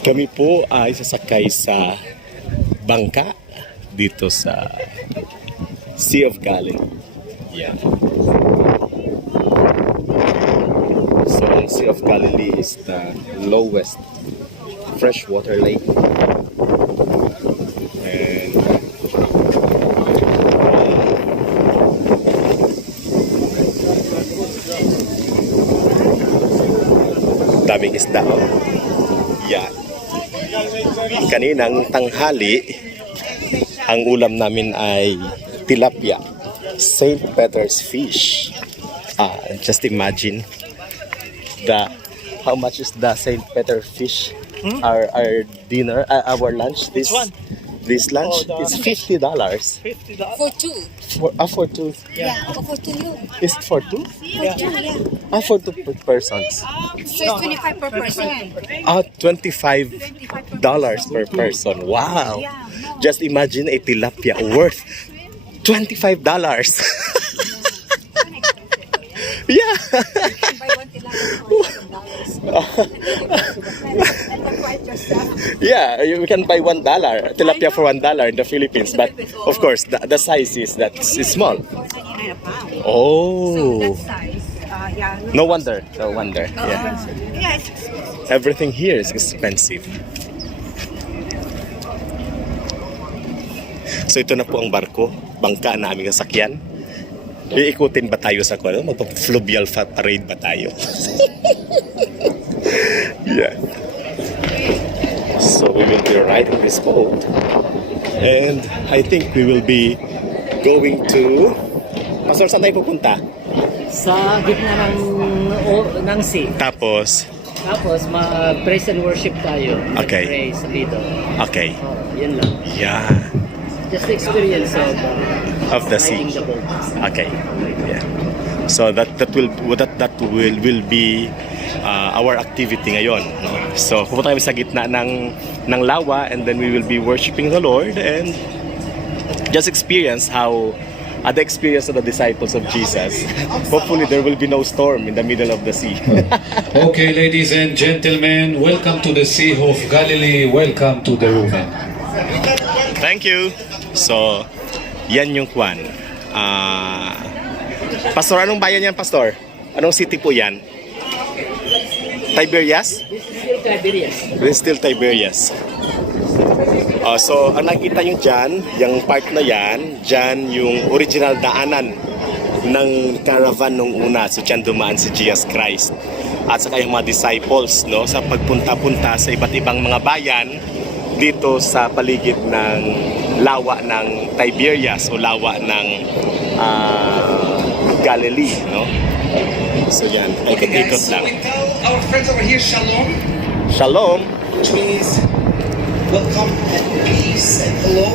Kami po ay sasakay sa bangka dito sa Sea of Galilee. Yeah. So, ang Sea of Galilee is the lowest freshwater lake. And daming isda. Yeah. Kaninang tanghali, ang ulam namin ay tilapia, St. Peter's fish. Just imagine how much is the St. Peter fish? Our dinner, our lunch. This lunch is $50. For two. For two. Yeah, for two. Is it for two? For two, yeah. For two persons. So it's 25 per person. $25 per person. Wow! Just imagine a tilapia worth $25. Yeah. Buy one tilapia for $7. Yeah, we can buy $1 tilapia for $1 in the Philippines, but of course the size is small. $4.99 a pound. Oh, So that size, yeah. no wonder. Yeah, Yeah, it's expensive. everything here is expensive. So ito na po ang barko, bangka na aming sasakyan. Iikutin ba tayo sa kuno? Mag-fluvial parade ba tayo? Yeah. So we will be riding this boat, and I think we will be going to... Pastor, saan tayo pupunta? Sa gitna ng sea. Tapos, Praise and worship tayo. Okay. Praise sa dito. okay. Yun lang. Yeah. Just the experience Of the sea. riding the boat. Okay. Yeah. So that will be our activity ngayon, no? So pupunta kami sa gitna ng lawa, and then we will be worshiping the Lord and just experience how the experience of the disciples of Jesus. Hopefully there will be no storm in the middle of the sea. Okay, ladies and gentlemen, welcome to the Sea of Galilee. Welcome to the Roman. Thank you. So, yan yung kwan. Pastor, anong bayan yan, Pastor? Anong city po yan? Tiberias? This is still Tiberias. So, ang nakita nyo dyan, yung part na yan, dyan yung original daanan ng caravan nung una. So, dyan dumaan si Jesus Christ. At saka yung mga disciples, no, sa pagpunta-punta sa iba't ibang mga bayan dito sa paligid ng lawa ng Tiberias o lawa ng Galilee, no? So yan, ikot-ikot lang. We tell our friends over here shalom, Shalom! which means welcome and peace and hello.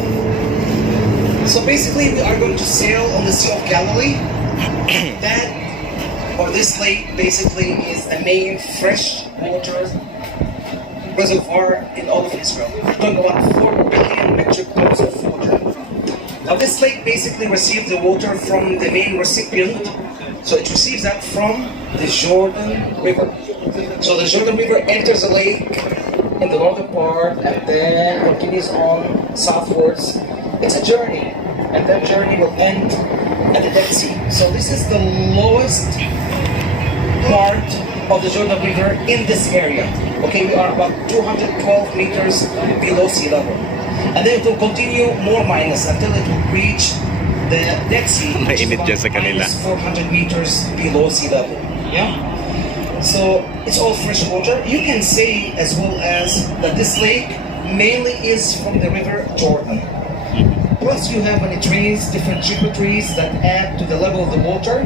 So basically we are going to sail on the Sea of Galilee. This lake basically is the main fresh water reservoir in all of Israel. We're talking about 4 billion metric tons of water. Now this lake basically receives the water from the main recipient. So it receives that from the Jordan River. So the Jordan River enters the lake in the northern part and then continues on southwards. It's a journey, and that journey will end at the Dead Sea. So this is the lowest part of the Jordan River in this area. Okay, we are about 212 meters below sea level. And then it will continue more minus until it will reach the Dead Sea, which is Mainit dyan sa about kanila. minus 400 meters below sea level. Yeah? So it's all fresh water. You can say as well as that this lake mainly is from the river Jordan. Plus you have many trees, different tributaries that add to the level of the water.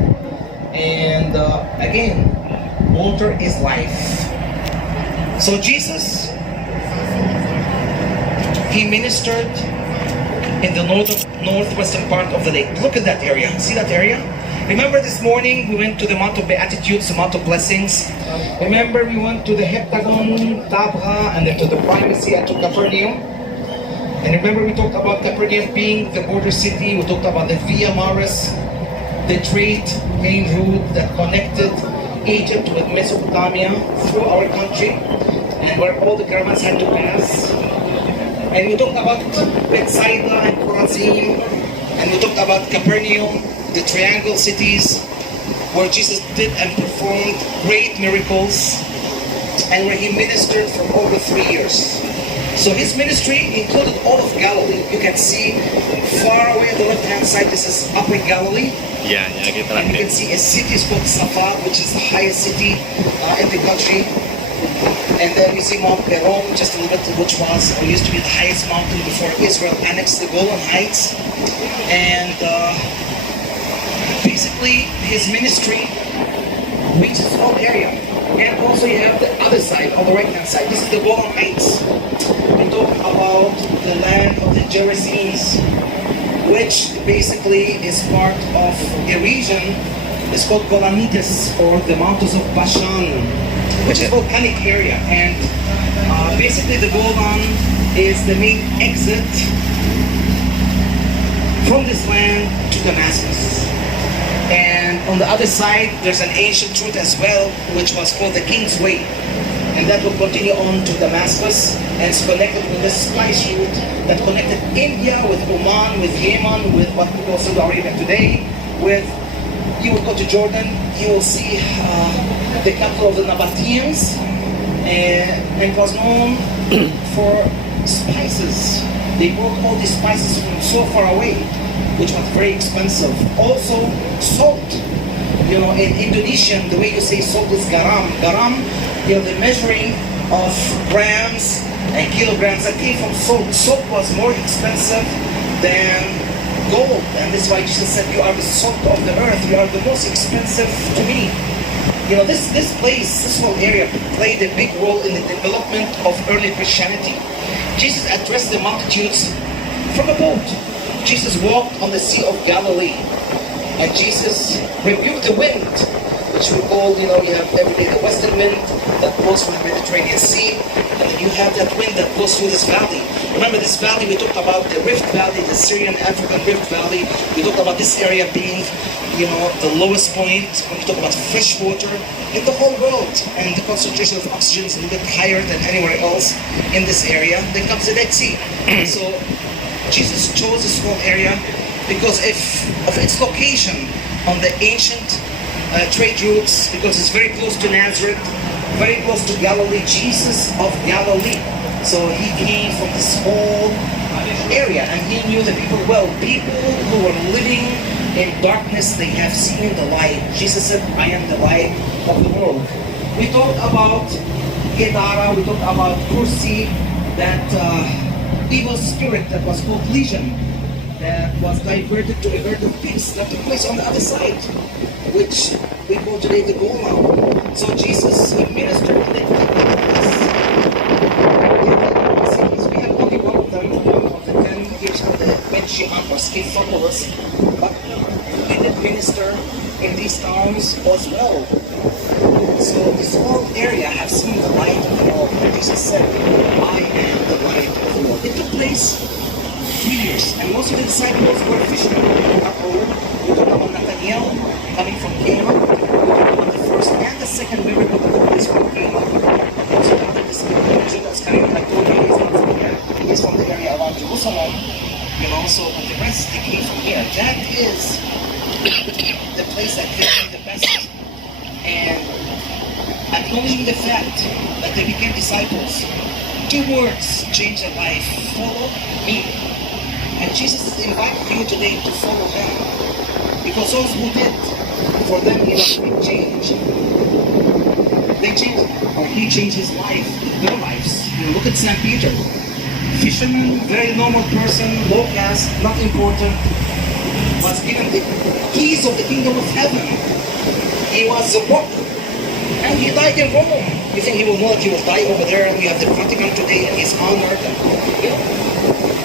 And again, water is life. So Jesus, he ministered in the northwestern part of the lake. Look at that area. See that area? Remember this morning we went to the Mount of Beatitudes, the Mount of Blessings. Remember we went to the Heptagon, Tabha, and then to the primacy and to Capernaum. And remember we talked about Capernaum being the border city. We talked about the Via Maris, the trade main route that connected Egypt with Mesopotamia through our country. and where all the caravans had to pass. And we talked about Bethsaida and Chorazin, and we talked about Capernaum, the triangle cities, where Jesus did and performed great miracles, and where he ministered for over 3 years. So his ministry included all of Galilee. You can see far away on the left-hand side, this is Upper Galilee. Yan, yan kita And you natin. can see a city is called Safad, which is the highest city in the country. And then you see Mount Meron, just a little bit, which was or used to be the highest mountain before Israel annexed the Golan Heights. And basically, his ministry reaches the whole area. And also you have the other side, on the right-hand side. This is the Golan Heights. We talk about the land of the Gerasenes, which basically is part of a region. It's called Golanites, or the mountains of Bashan, which is a volcanic area. And basically the Golan is the main exit from this land to Damascus. And on the other side, there's an ancient route as well, which was called the King's Way. And that will continue on to Damascus, and it's connected with the spice route that connected India with Oman, with Yemen, with what we call Saudi Arabia today. With, you will go to Jordan, you will see the capital of the Nabateans, and it was known for spices. They brought all these spices from so far away, which was very expensive. Also, salt. You know, in Indonesian, the way you say salt is garam. Garam, you know, the measuring of grams and kilograms that came from salt. Salt was more expensive than gold. And that's why Jesus said, you are the salt of the earth. You are the most expensive to me. You know, this place, this whole area played a big role in the development of early Christianity. Jesus addressed the multitudes from a boat. Jesus walked on the Sea of Galilee, and Jesus rebuked the wind, which we call, you know, you have every day the western wind that blows from the Mediterranean Sea, and then you have that wind that goes through this valley. Remember this valley, we talked about the Rift Valley, the Syrian African Rift Valley. We talked about this area being, you know, the lowest point when you talk about fresh water in the whole world, and the concentration of oxygen is a little bit higher than anywhere else in this area. Then comes the Dead Sea. So Jesus chose this whole area because of its location on the ancient trade routes, because it's very close to Nazareth, very close to Galilee, Jesus of Galilee. So he came from this whole area, and he knew the people well. People who were living in darkness, they have seen the light. Jesus said, I am the light of the world. We talked about Gedara, we talked about Kursi, that evil spirit that was called Legion, that was diverted to a herd of pigs that took place on the other side, which we call today the Golan. So Jesus, he ministered in the cities. We have only one of them, one of the 10, which are the Benjamin or Scephalus, but he did minister in these towns as well. So this whole area have seen the light of the world. Jesus said, I am the light of the world. It took place 3 years, and most of the disciples were fishermen. We talk about Nathaniel coming from Cana. We talk about the first and the second miracle that is from Cana. Also, the other disciple, Judas coming, I told you, he's not from here. He's from the area around Jerusalem. You know, so but the rest, they came from here. That is the place that fits me the best. And acknowledging the fact that they became disciples, 2 words changed their life: follow me. And Jesus is inviting you today to follow him, because those who did, for them he was a big change. They changed, or he changed his life, their lives. You know, look at St. Peter, fisherman, very normal person, low caste, not important, was given the keys of the kingdom of heaven. He was a rock, and he died in Rome. You think he will know that he will die over there, and we have the Vatican today, and he's honored, and, you know.